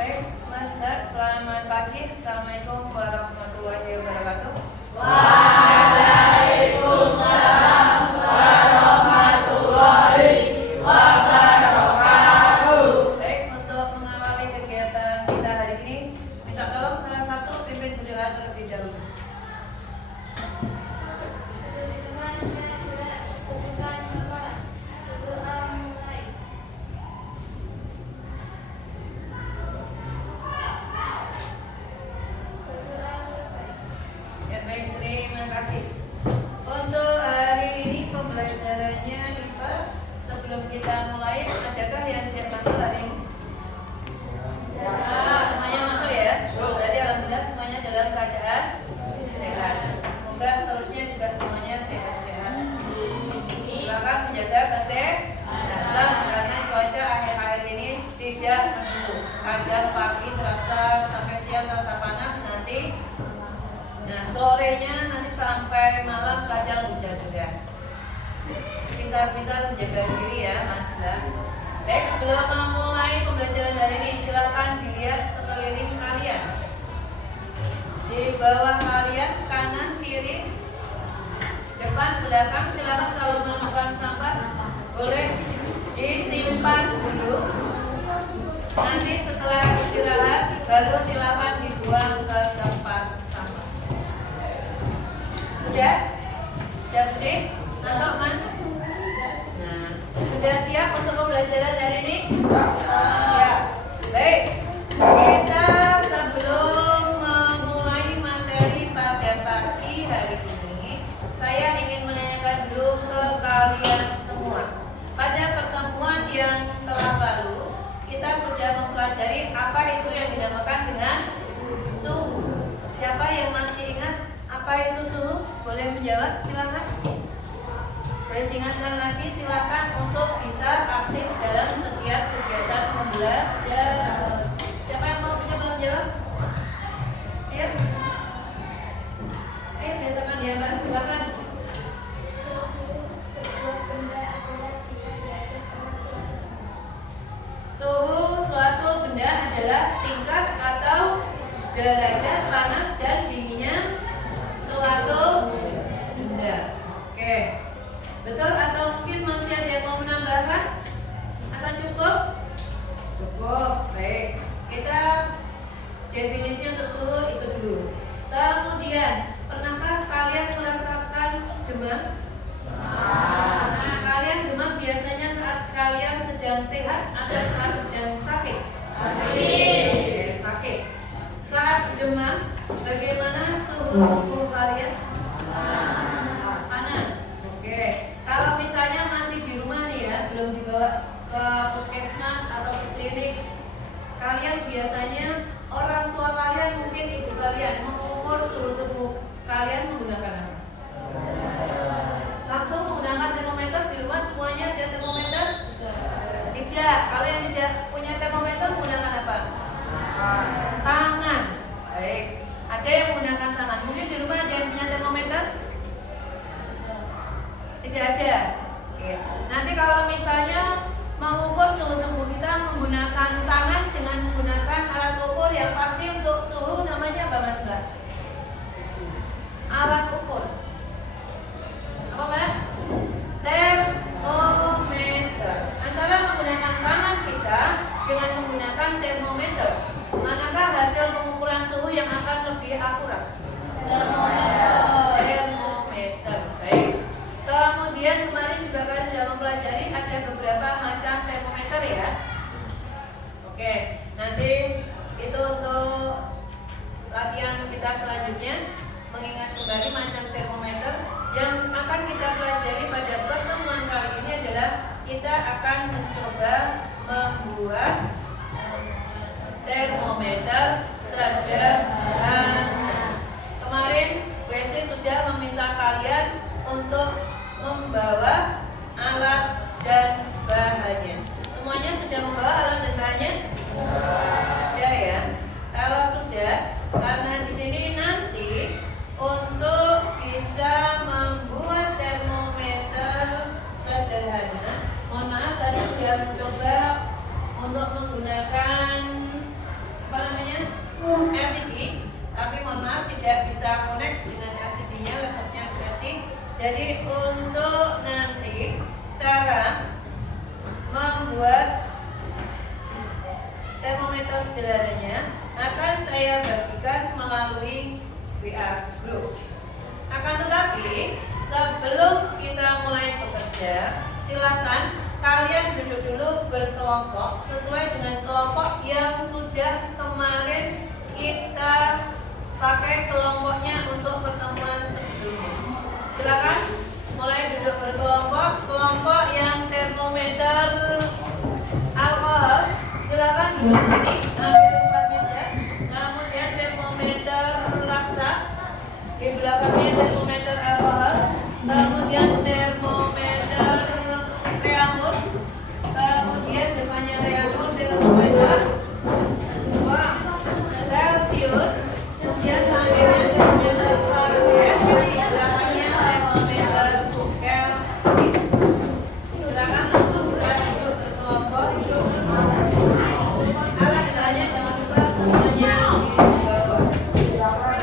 Baik, Mas Mbak, selamat pagi. Assalamualaikum warahmatullahi wabarakatuh. Waalaikumsalam warahmatullahi wabarakatuh. Baik, untuk mengawali kegiatan kita hari ini, minta tolong salah satu pimpin berdoa terlebih dahulu. Ya baik, terima kasih. Untuk hari ini pembelajarannya IPA. Sebelum kita mulai, adakah yang tidak masuk hari ini? Semuanya masuk ya? Berarti alhamdulillah semuanya dalam keadaan sehat. Semoga seterusnya juga semuanya sehat-sehat. Silakan menjaga kesehatan karena cuaca akhir-akhir ini tidak menentu. Kadang pagi terasa sampai siang terasa panas nanti. Nah, sorenya nanti sampai malam kadang hujan deras. Pintar-pintar menjaga diri ya, Mas Dan. Baik, sebelum memulai pembelajaran hari ini, silakan dilihat sekeliling kalian. Di bawah kalian, kanan, kiri, depan, belakang, silakan kalau menemukan sampah boleh disimpan dulu. Nanti setelah istirahat, baru silakan dibuang ke tempat sampah. Sudah? Sudah bersih? Mantap, Mas? Nah, sudah siap untuk pembelajaran hari ini? Ya. Baik. Kita sebelum memulai materi pada pagi hari ini, saya ingin menanyakan dulu ke kalian semua. Pada pertemuan yang telah lalu, kita sudah mempelajari apa itu yang dinamakan dengan suhu. Siapa yang masih ingat apa itu suhu? Boleh menjawab, silakan. Boleh diingatkan lagi, silakan untuk bisa aktif dalam setiap kegiatan pembelajaran. Siapa yang mau mencoba menjawab? Ya. Biasakan ya Mbak, silakan. Suhu suatu benda adalah tingkat atau derajat panas dan dinginnya suatu benda. Oke. Betul atau mungkin masih ada yang mau menambahkan? Atau cukup? Cukup. Baik. Kita definisi untuk suhu itu dulu. Kemudian, pernahkah kalian merasakan demam? Nah, kalian demam biasanya saat kalian sedang sehat atau saat sedang sakit? Sakit. Saat demam, bagaimana suhu tubuh kalian? Panas. Oke. Kalau misalnya masih di rumah nih ya, belum dibawa ke puskesmas atau ke klinik, kalian biasanya orang tua kalian, mungkin ibu kalian, mengukur suhu tubuh kalian menggunakan apa? Langsung menggunakan termometer di rumah, semuanya ada termometer? Tidak. Kalau yang tidak punya termometer menggunakan apa? Tangan. Baik. Ada yang menggunakan tangan. Mungkin di rumah ada yang punya termometer? Tidak ada. Oke. Nanti kalau misalnya mengukur suhu tubuh kita menggunakan tangan dengan menggunakan alat ukur yang pasti untuk suhu, namanya apa Mas Mbak? Alat ukur. Apa Mbak? Termometer. Antara menggunakan tangan kita dengan menggunakan termometer, manakah hasil pengukuran suhu yang akan lebih akurat? Termometer. Baik. Kemudian kemarin juga kalian sudah mempelajari ada beberapa macam termometer ya. Oke, nanti itu untuk latihan kita selanjutnya, mengingat kembali macam termometer. Yang akan kita pelajari pada pertemuan kali ini adalah kita akan mencoba membuat termometer sederhana. Kemarin WC sudah meminta kalian untuk membawa alat dan bahannya. Semuanya sudah membawa alat dan bahannya? Sudah ya. Kalau sudah, karena di sini nanti untuk bisa membuat termometer sederhana, mohon maaf tadi sudah mencoba untuk menggunakan termometer sederhananya akan saya bagikan melalui WA group. Akan tetapi sebelum kita mulai bekerja, silakan kalian duduk dulu berkelompok sesuai dengan kelompok yang sudah kemarin kita pakai kelompoknya untuk pertemuan sebelumnya. Silakan mulai duduk berkelompok. Kelompok yang termometer alkohol, silakan duduk sini, ambil tempat meja. Kemudian termometer raksa, di belakangnya termometer alkohol. Kemudian termometer reamus, kemudian depannya reamus termometer Celsius, kemudian sampingnya termometer Fahrenheit, belakangnya termometer Kelvin. Silakan langsung duduk berkelompok. Alat bahannya jangan lupa semuanya di bawah.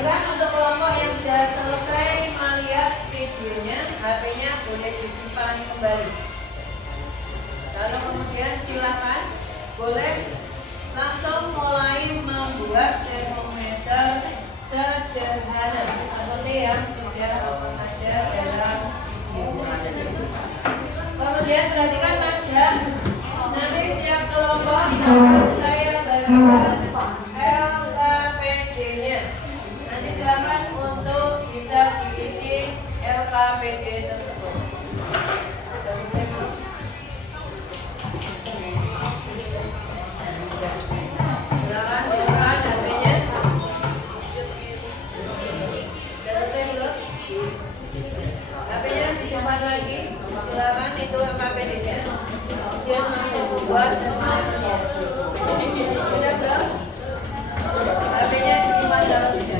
Dan untuk kelompok yang sudah selesai melihat videonya, HP-nya boleh disimpan kembali. Lalu kemudian silakan boleh langsung mulai membuat termometer sederhana seperti yang sudah ada dalam video. Kemudian perhatikan Mas ya, nanti setiap kelompok akan saya bagikan LKPD-nya. Nanti silakan untuk bisa diisi LKPD tersebut. Silakan buka HP-nya. Selesai belum? HP-nya disimpan lagi. Silakan itu LKPD-nya. Kemudian langsung membuat semuanya. Sudah belum? HP-nya disimpan dalam meja.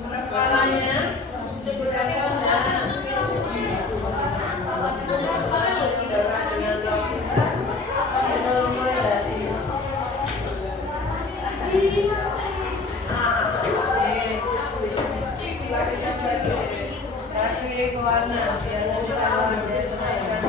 Kepalanya tegakkan dan kasih ke warna biar yang lainnya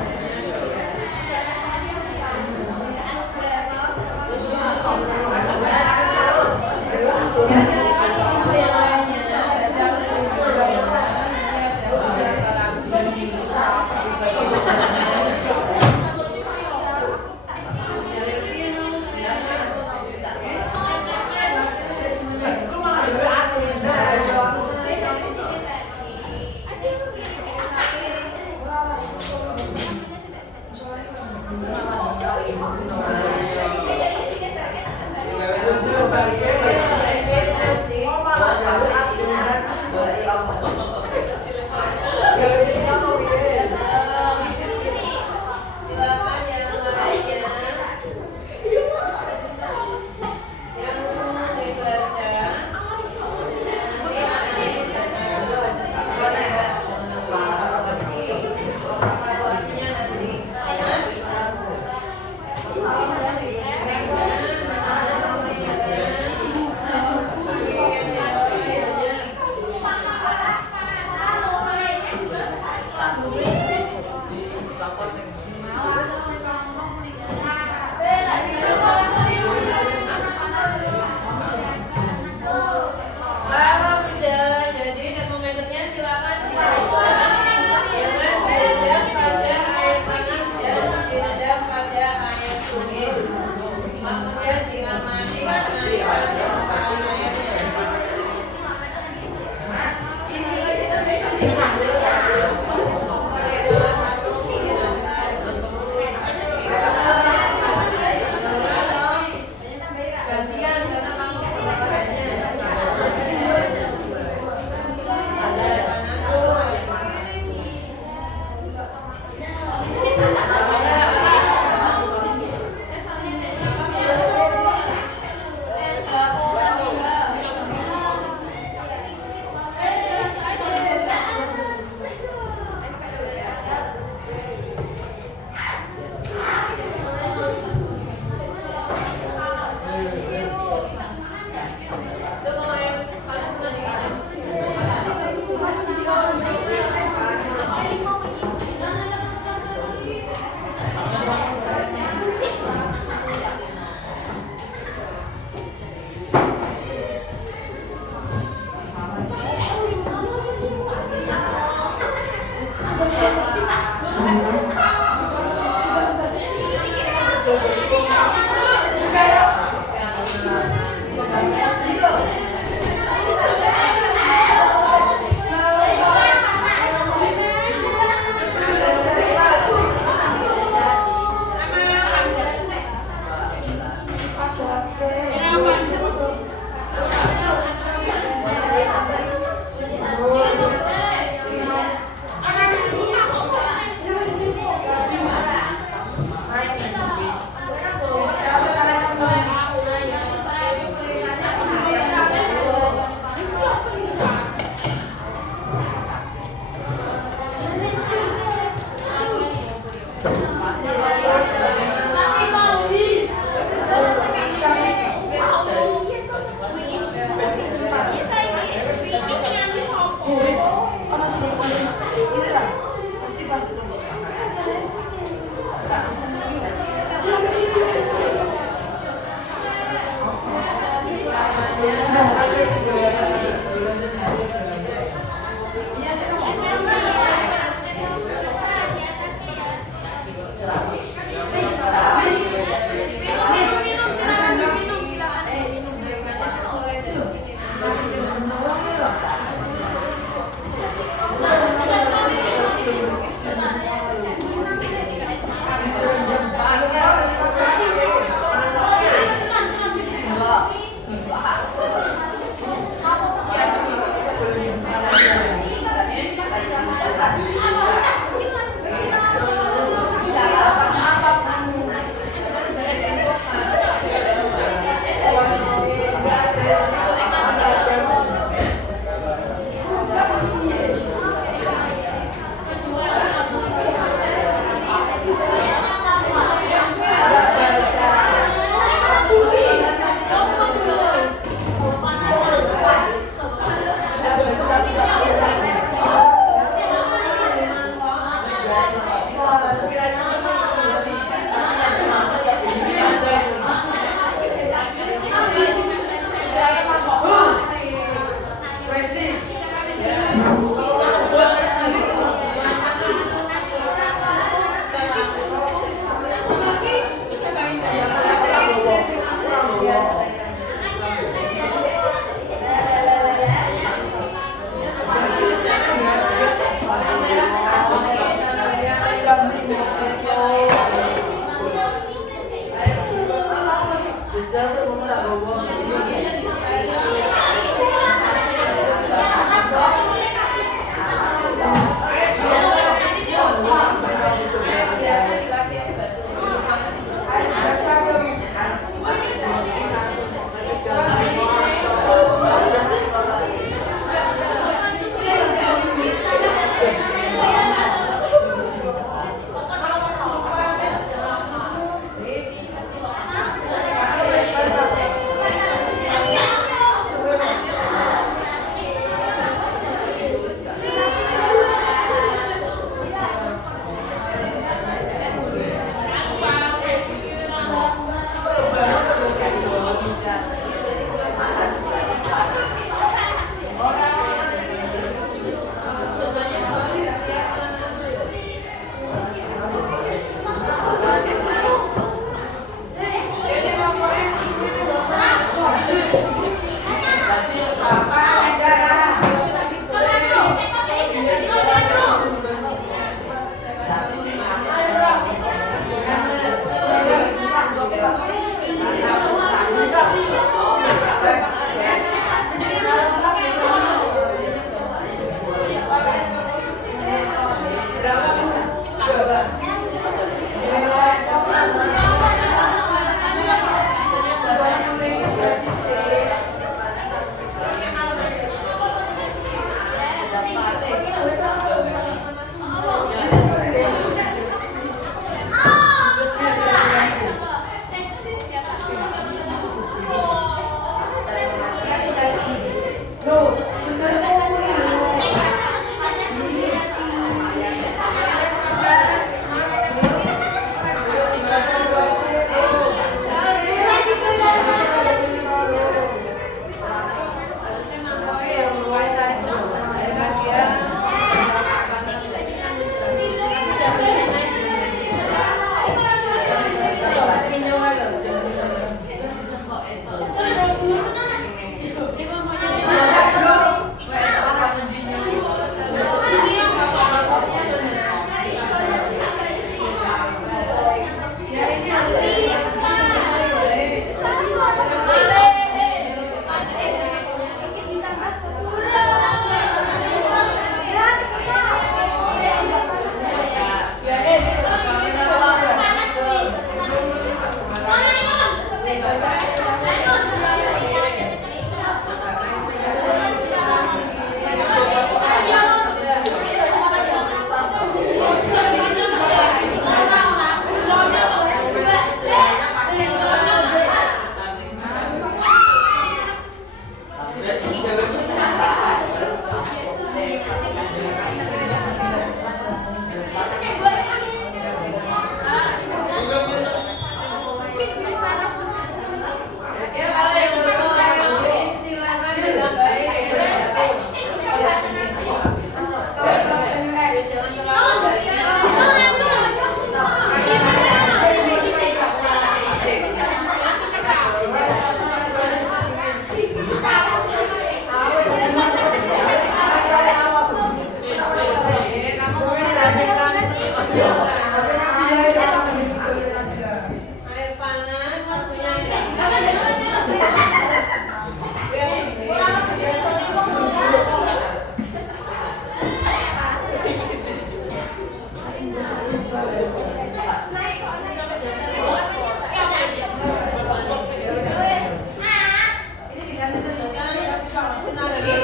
Ya, kalau yang betul silakan ditambahin. Jangan terlalu. Air panas maksudnya ini dikasih sedotan, senar lagi.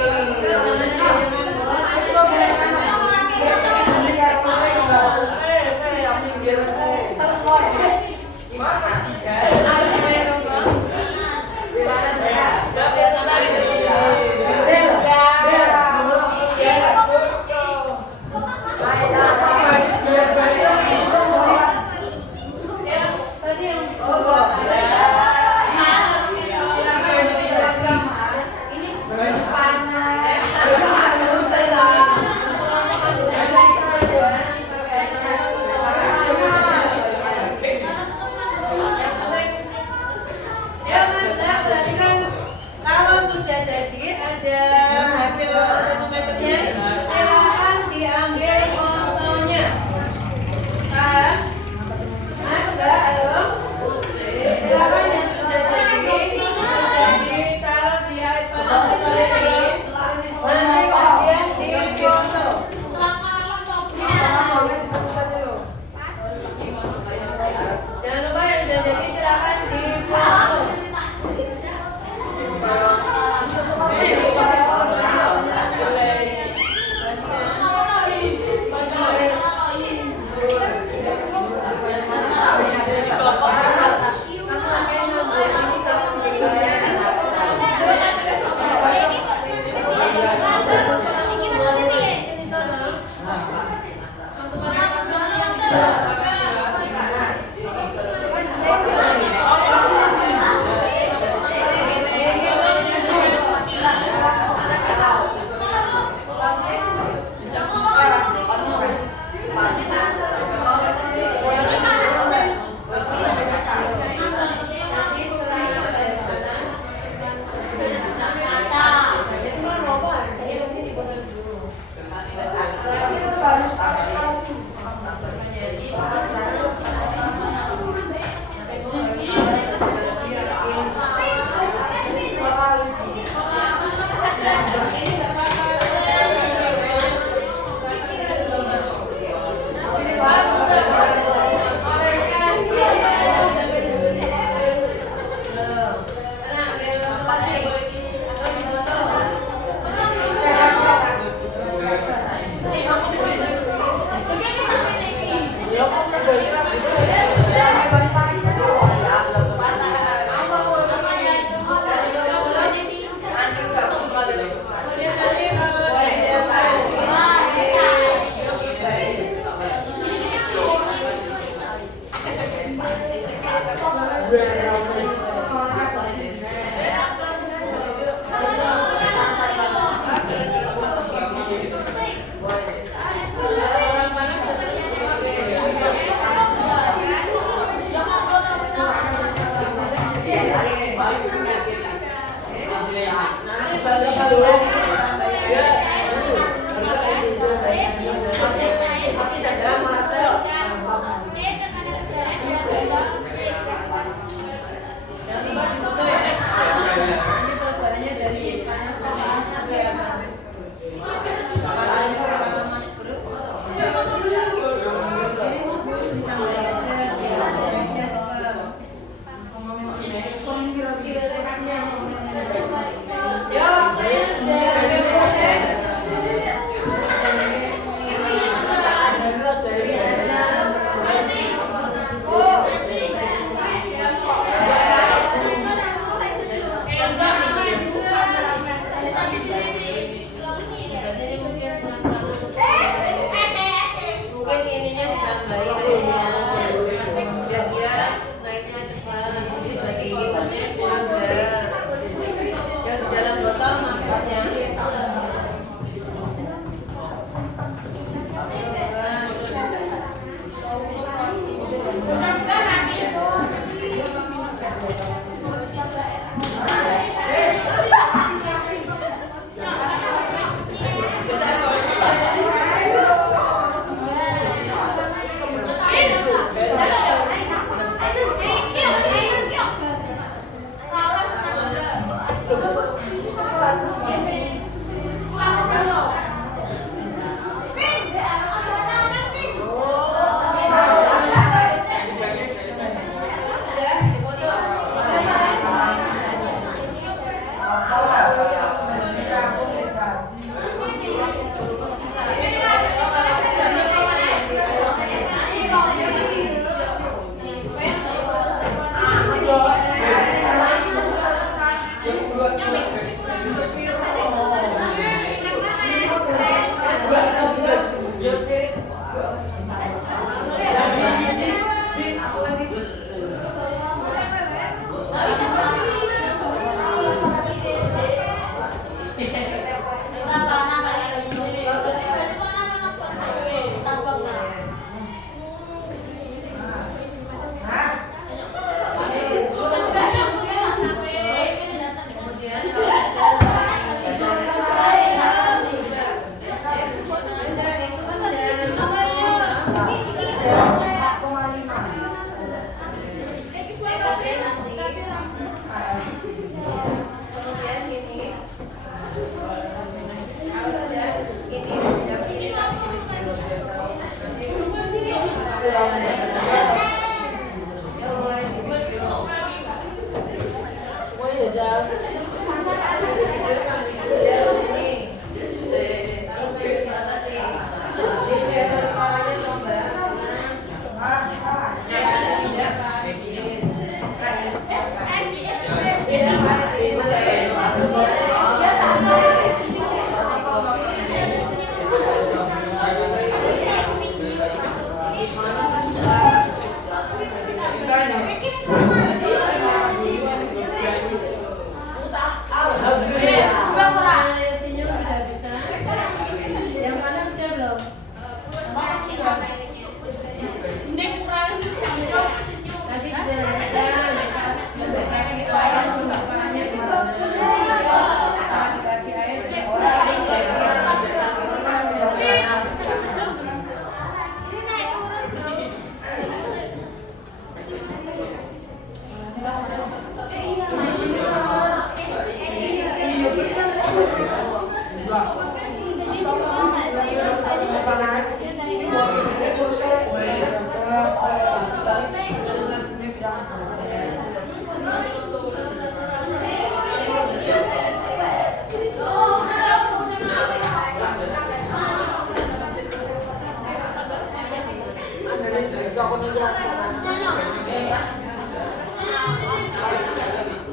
Ya Mas, nah berarti kan kalau sudah jadi ada hasil termometernya, silakan diambil fotonya. Kan? Mas, Mbak, halo. Silakan yang sudah ditaruh di iPad atau ini. Nanti kemudian difoto. Jangan lupa yang sudah jadi silakan difoto.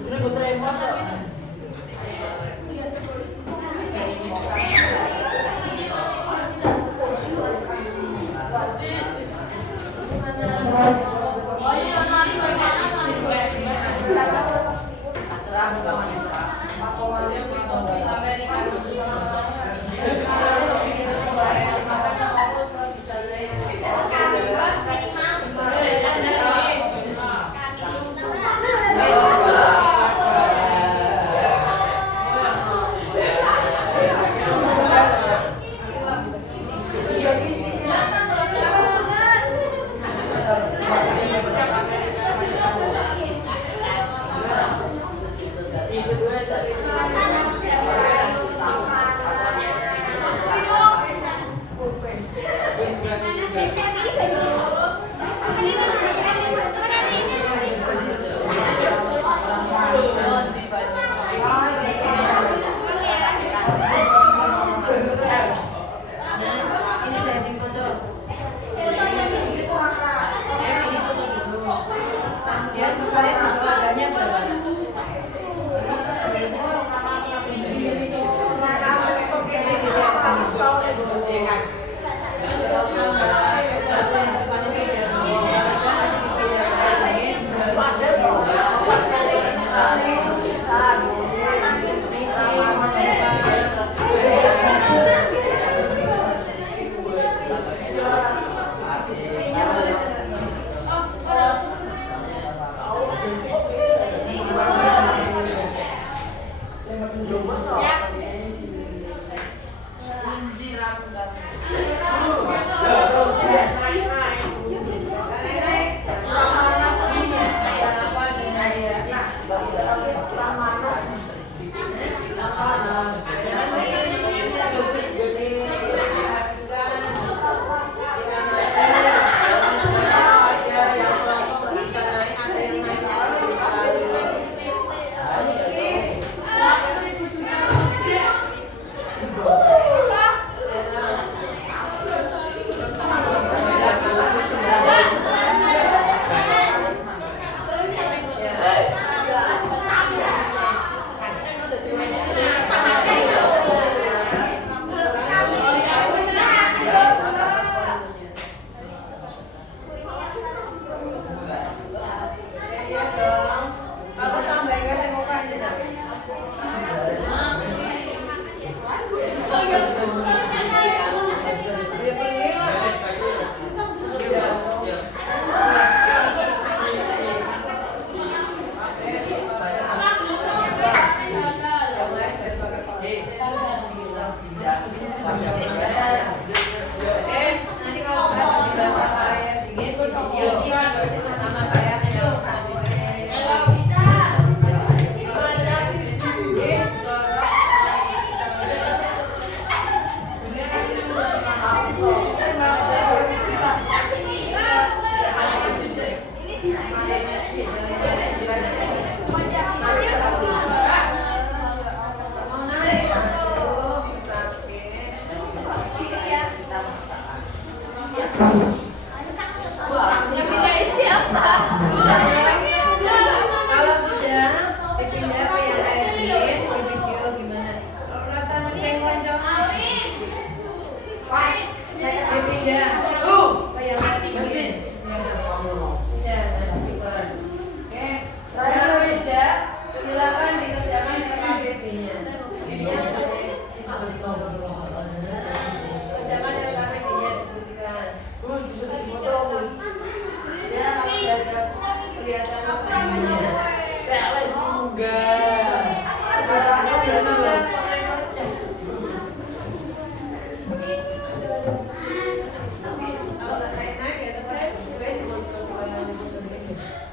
Ini gue terima. pindah wajah beda. Nanti kalau saya kasih gambar air dingin di video sama kayak itu. Kalau sudah dipindah ke yang air dingin di video gimana? Rasa menteng konco. Dipindah. Ke yang air dingin. Ya, cepat. Oke. Yang sudah silakan dikerjakan ke KBB-nya. Kerjakan yang KBB-nya diskusikan. Ya, ada kelihatan namanya. Kalau naik-naik ya tempat gue cuma coba yang percobaannya belum berhasil.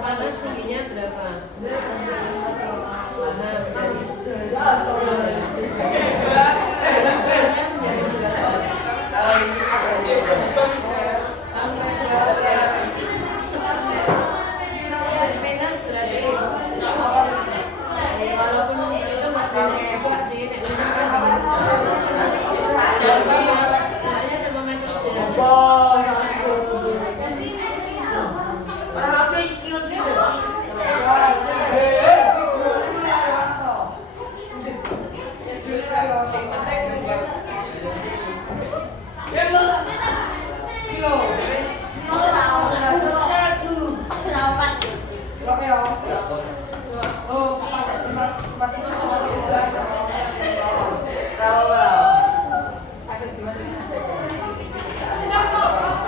Panas tingginya berapa? Panas walaupun itu nggak panas kuat sih,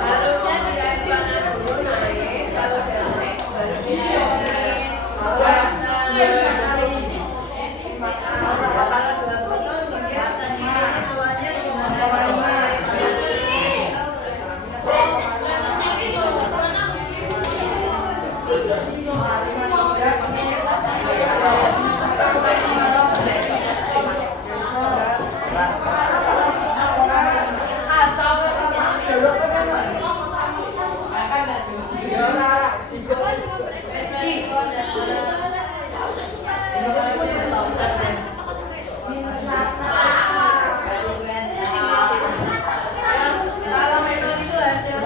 harusnya di air panas dulu naik, kalau sudah naik baru kalau 2 botol dia tadi awalnya gimana? Kalau memang itu hasil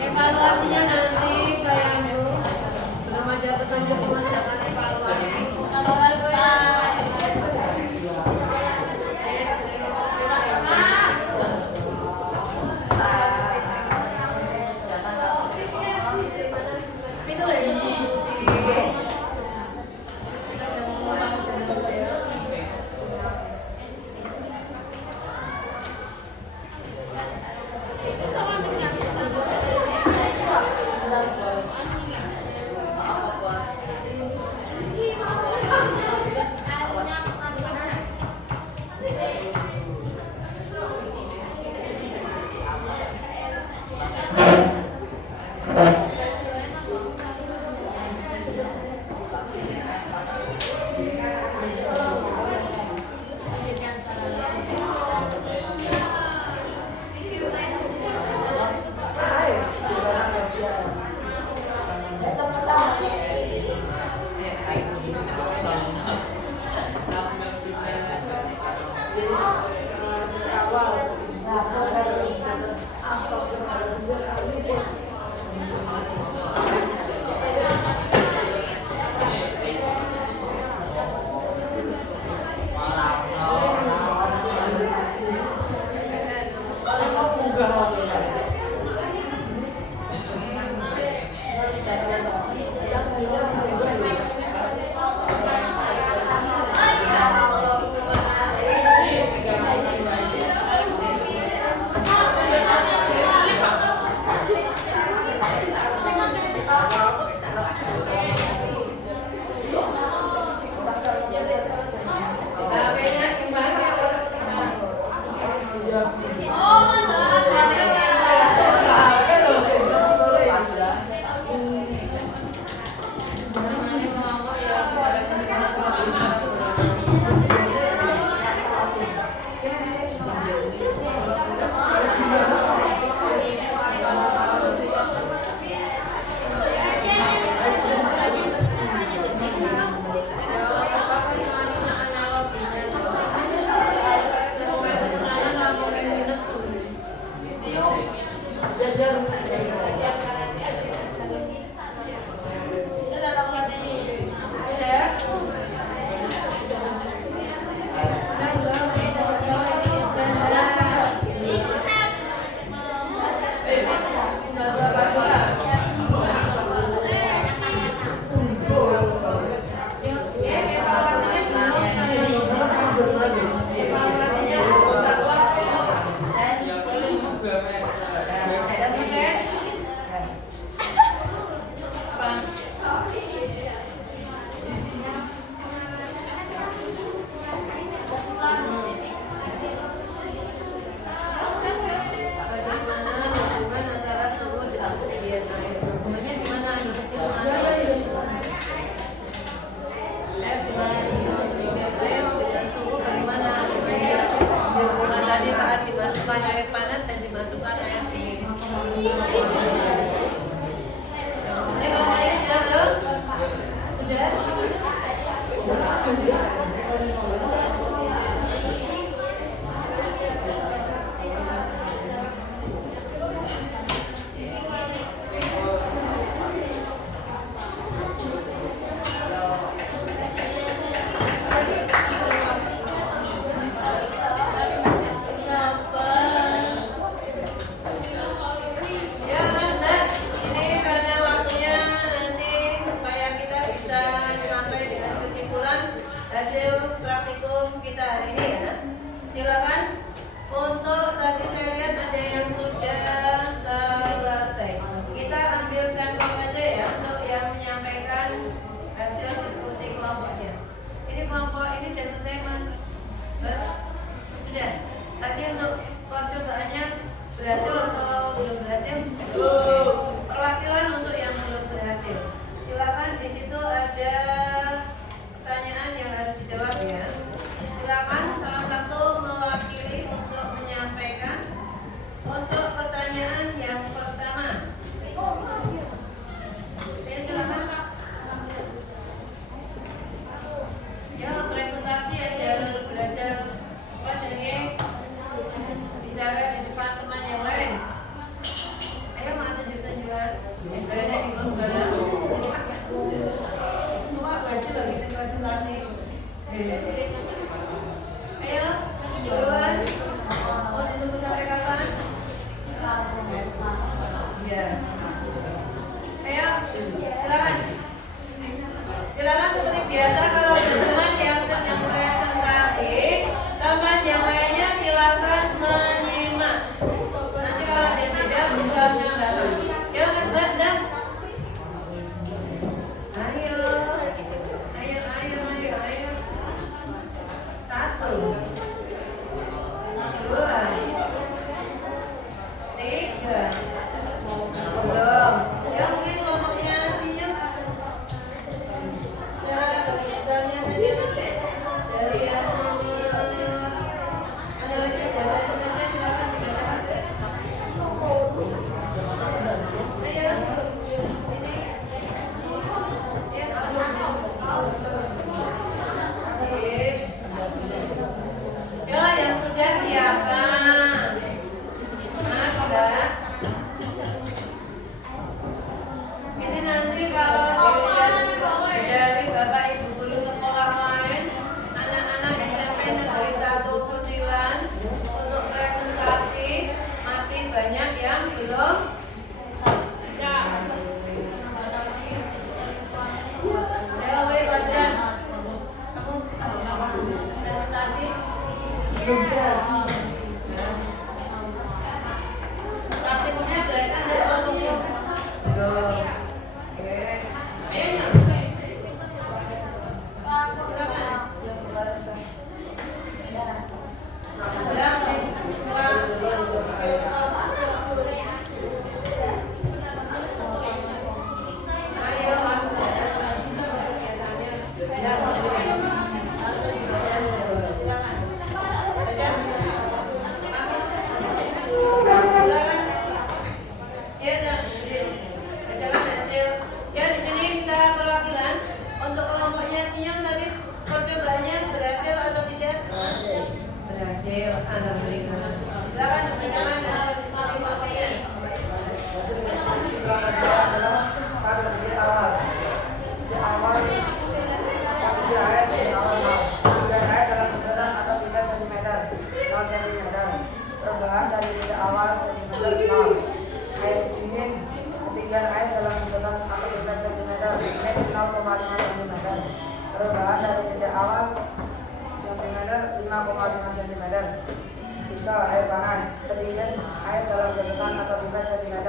Evaluasinya nanti sayangku belum ada petunjuk mengerjakan evaluasi. Itu lagi diskusi.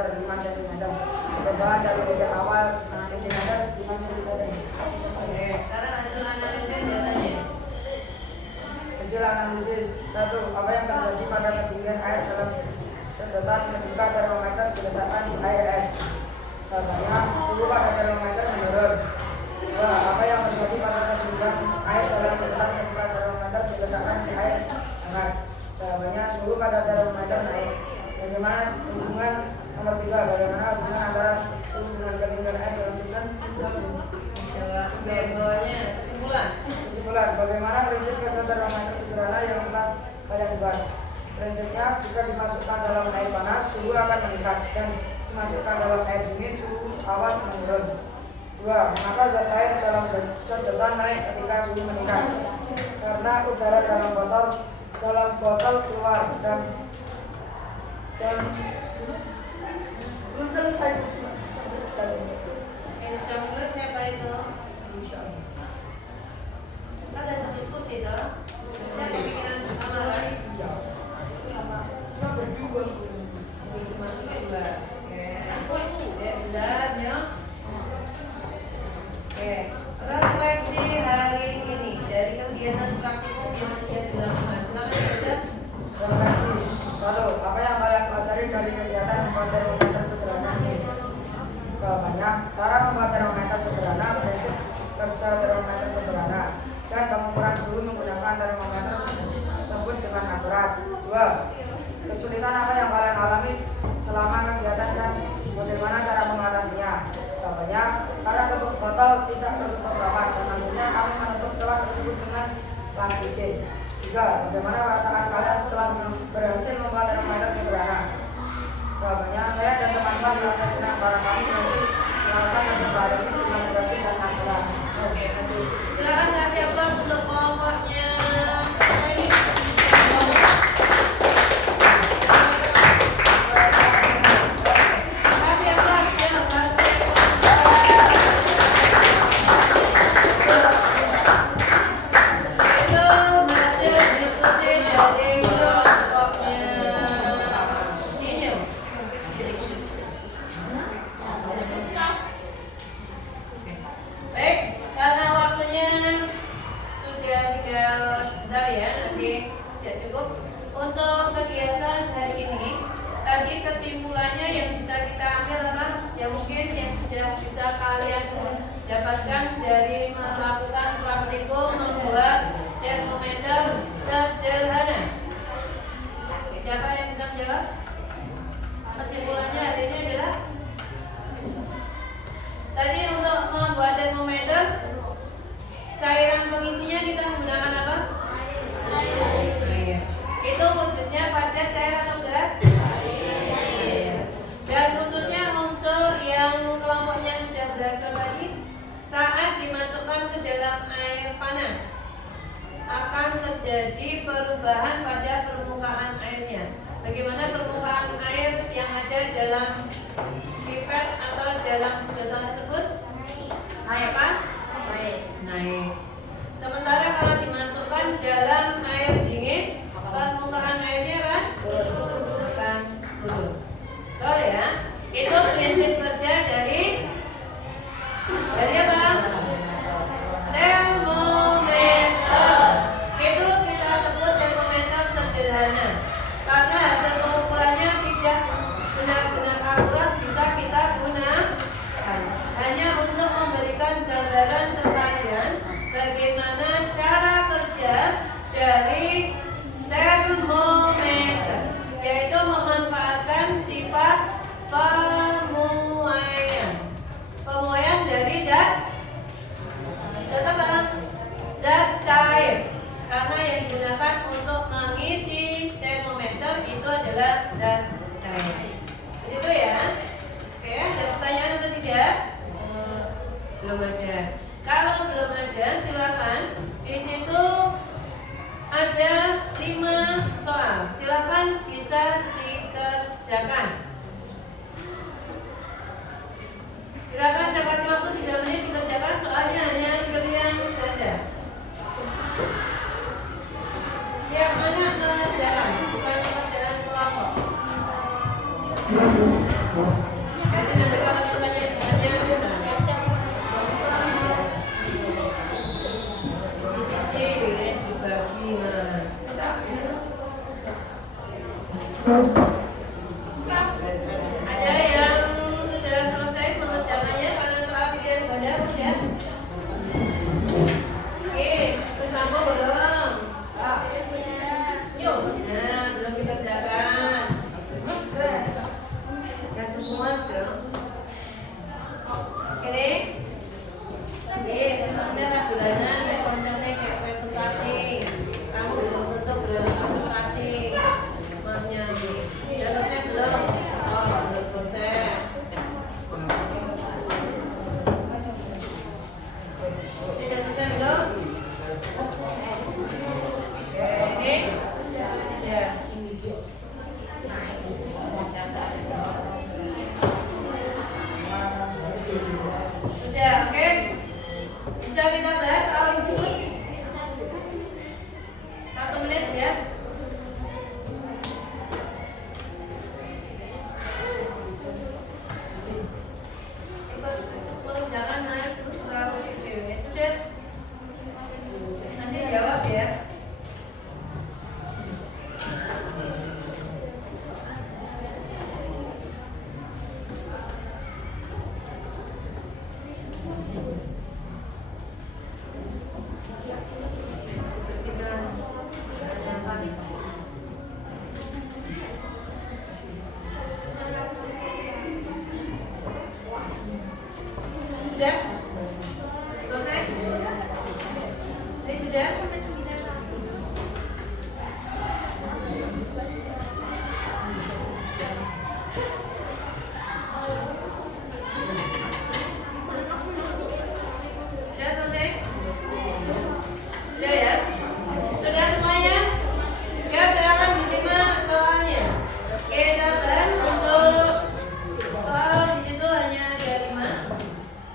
termometer 5 cm. Perubahan dari titik awal cm 5 cm. Oke, sekarang hasil analisis datanya. Hasil analisis 1. Apa yang terjadi pada ketinggian air dalam sedotan ketika termometer diletakkan di air es? Jawabannya, suhu pada termometer menurun. 2. Apa yang terjadi pada ketinggian air dalam sedotan ketika termometer diletakkan di air hangat? Jawabannya, suhu pada termometer naik. Bagaimana hubungan nomor 3? Bagaimana hubungan antara suhu dengan ketinggian air dalam sedotan? Jawab jawabannya Kesimpulan, bagaimana prinsip kerja termometer sederhana yang telah kalian buat? Prinsipnya, jika dimasukkan dalam air panas, suhu akan meningkat, dan dimasukkan dalam air dingin, suhu awan menurun. 2. Mengapa zat air dalam sedotan naik ketika suhu meningkat? Karena udara dalam botol keluar dan belum selesai. sudah mulai siapa itu? Ada diskusi toh? Saya kepikiran bersama kan? Kita berdua. Cuma dua. Oke, benar ya. Oke, refleksi hari ini dari kegiatan praktikum yang sudah dilakukan. Silakan saja. Refleksi. Lalu, apa yang kalian pelajari dari kegiatan membuat termometer sederhana ini? Jawabannya, cara membuat termometer sederhana, prinsip kerja termometer sederhana, dan pengukuran suhu menggunakan termometer tersebut dengan akurat. 2. Kesulitan apa yang kalian alami selama kegiatan dan bagaimana cara mengatasinya? Jawabannya, karena tutup botol tidak tertutup rapat dan akhirnya kami menutup celah tersebut dengan plastisin. 3. Bagaimana perasaan kalian setelah berhasil membuat termometer sederhana? Jawabannya, saya dan teman-teman merasa senang karena kami berhasil melakukan beberapa ini dengan berhasil dan akurat. Oke, silakan kasih aplaus untuk kelompoknya. Kasih aplaus ya, itu hasil diskusi dari kelompoknya. Ini. Baik, karena waktunya sudah tinggal sebentar ya, nanti tidak cukup untuk kegiatan hari ini. Tadi kesimpulannya yang bisa kita ambil apa? Ya mungkin yang sudah bisa kalian dapatkan dari melakukan praktikum membuat termometer sederhana. Siapa yang bisa menjawab? Kesimpulannya hari ini adalah tadi untuk membuat termometer cairan pengisinya kita menggunakan apa? Air. Itu wujudnya pada cair atau gas? Air. Dan khususnya untuk yang kelompoknya sudah berhasil tadi, saat dimasukkan ke dalam air panas akan terjadi perubahan pada permukaan airnya. Bagaimana permukaan air yang ada dalam pipet atau dalam sedotan tersebut? Naik kan? Naik. Sementara kalau dimasukkan dalam air dingin, permukaan airnya kan? Akan turun. Betul ya? Itu prinsip kerja dari apa? Termometer. Itu kita sebut termometer sederhana. Karena hasil pengukurannya tidak benar-benar akurat bisa kita gunakan. Hanya untuk memberikan gambaran ke kalian bagaimana cara kerja dari termometer, yaitu memanfaatkan sifat pemuatan. Jadi nanti kalau bertanya dibagi mas. Ada yang sudah selesai mengerjakannya karena soal pilihan ganda udah? Oke, bersama belum? Nah, belum dikerjakan. Ya semua dong. Oke, sebenarnya ragulannya kayak kontennya kayak presentasi. Kamu belum tentu belum presentasi. Maafnya nih. Udah selesai belum? Oh, belum selesai. Sudah selesai belum? Oke, ini sudah. Sudah, oke? Bisa kita bahas soal ini? 1 menit ya. Mengerjakan naik terus terlalu cewek. Sudah. Nanti jawab ya. Sudah? Selesai? Ini sudah? Sudah selesai? Sudah ya? Sudah semuanya? Ya, silakan disimak soalnya. Oke, kita bahas untuk soal di situ hanya ada 5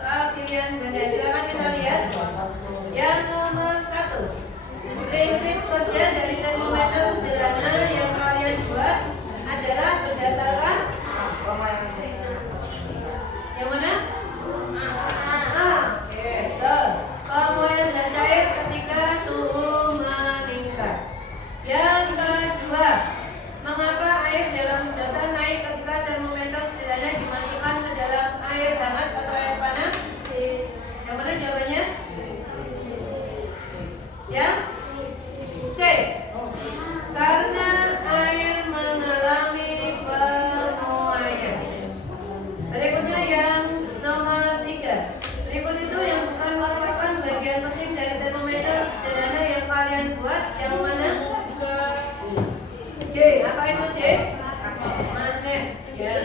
soal pilihan ganda. Silakan kita lihat. Yang nomor 1, prinsip kerja dari termometer sederhana yang kalian buat adalah berdasarkan yang mana? A. Oke, betul. Pemuaian zat cair ketika suhu meningkat. Yang kedua, mengapa air dalam sedotan naik ketika termometer sederhana dimasukkan ke dalam air hangat atau air panas? Yang mana jawabannya? Yang C. Karena air mengalami pemuaian. Berikutnya yang nomor 3. Berikut itu yang akan merupakan bagian penting dari termometer sederhana yang kalian buat. Yang mana? C. Apa itu C? Magnet. Ya.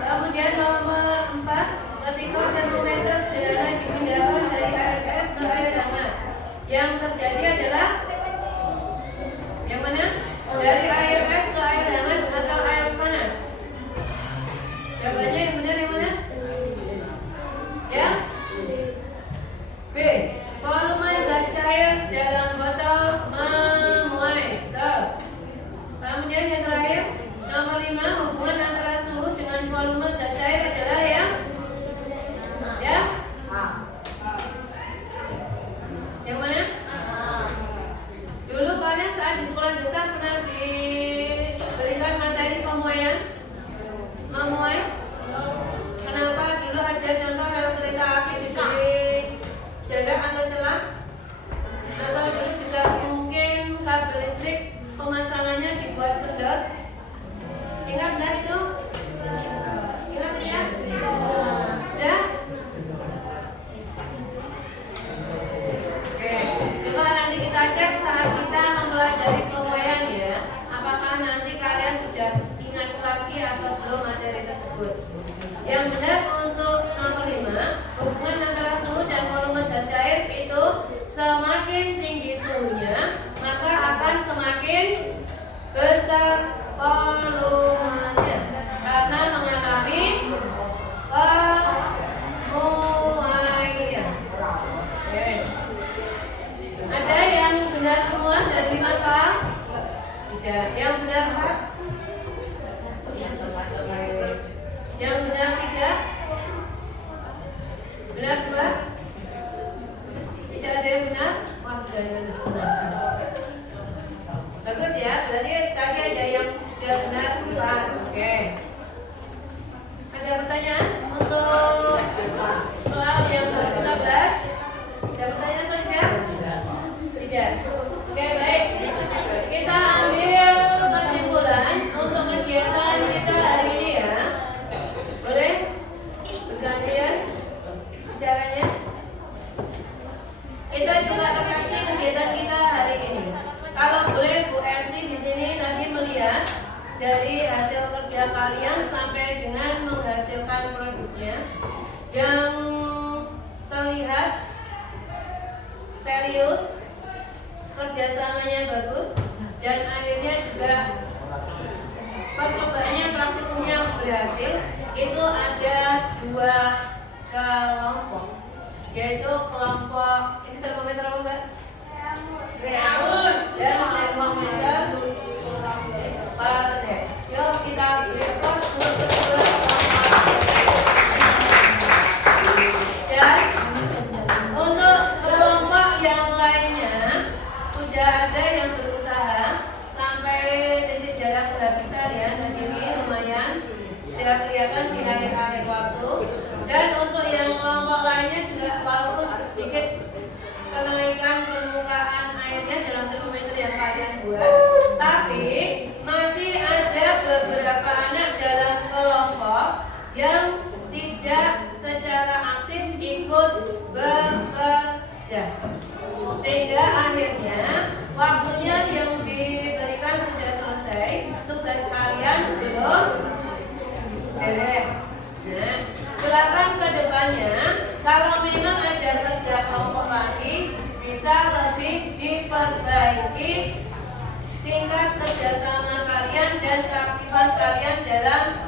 Kemudian nomor 4. Ketika termometer sederhana dipindahkan dari air es ke air hangat, yang terjadi adalah yang mana? Dari air es ke air hangat atau air panas? Jawabannya yang benar yang mana? Ya? B. Volume zat cair dalam botol memuai. Betul. Kemudian yang terakhir, nomor 5, hubungan antara suhu dengan volume zat cair adalah yang ya? Yang mana? Dulu kalian saat di sekolah dasar pernah diberikan materi pemuaian? Memuai? Kenapa dulu ada contoh dalam kereta api diberi jarak atau celah? Atau dulu juga mungkin kabel listrik pemasangannya dibuat kendor? Ingat nggak itu? Ingat ya? Sudah? Oke, coba nanti kita cek saat kita mempelajari pemuaian ya. Apakah nanti kalian sudah ingat lagi atau belum materi tersebut? Yang benar untuk nomor 5, hubungan antara suhu dan volume zat cair itu semakin tinggi suhunya, maka akan semakin besar volumenya karena mengalami pemuaian. Oke. Ada yang benar semua dari 5 soal? Tidak. Yang benar 4? Yang benar 3. Benar 2. Tidak ada yang benar. Wah, saya benar. Bagus ya. Berarti tadi ada yang sudah benar 4. Oke. Ada pertanyaan untuk soal yang 15? Ada pertanyaan atau tidak? Tidak. Oke, baik. Kita ambil kesimpulan untuk kegiatan kita hari ini ya. Boleh? Bergantian caranya. Kita coba revisi kegiatan kita hari ini. Kalau boleh Bu MC di sini nanti melihat dari hasil kerja kalian sampai dengan menghasilkan produknya yang terlihat serius, kerjasamanya bagus, dan akhirnya juga percobaannya praktikumnya berhasil. Itu ada 2 kelompok, yaitu kelompok ini termometer apa Mbak? Reamun dan termometer paralel. Yuk kita report untuk kedua kelompok. Dan untuk kelompok yang lainnya sudah ada yang berusaha sampai titik jarak kehabisan ya. Jadi ini lumayan sudah kelihatan di akhir-akhir waktu. Dan untuk yang kelompok lainnya juga walaupun sedikit kenaikan permukaan airnya dalam termometer yang kalian buat, tapi masih ada beberapa anak dalam kelompok yang tidak secara aktif ikut bekerja, sehingga akhirnya waktunya yang diberikan sudah selesai, tugas kalian belum beres. Nah, silakan ke depannya kalau memang ada kerja kelompok lagi bisa lebih diperbaiki tingkat kerjasama kalian dan keaktifan kalian dalam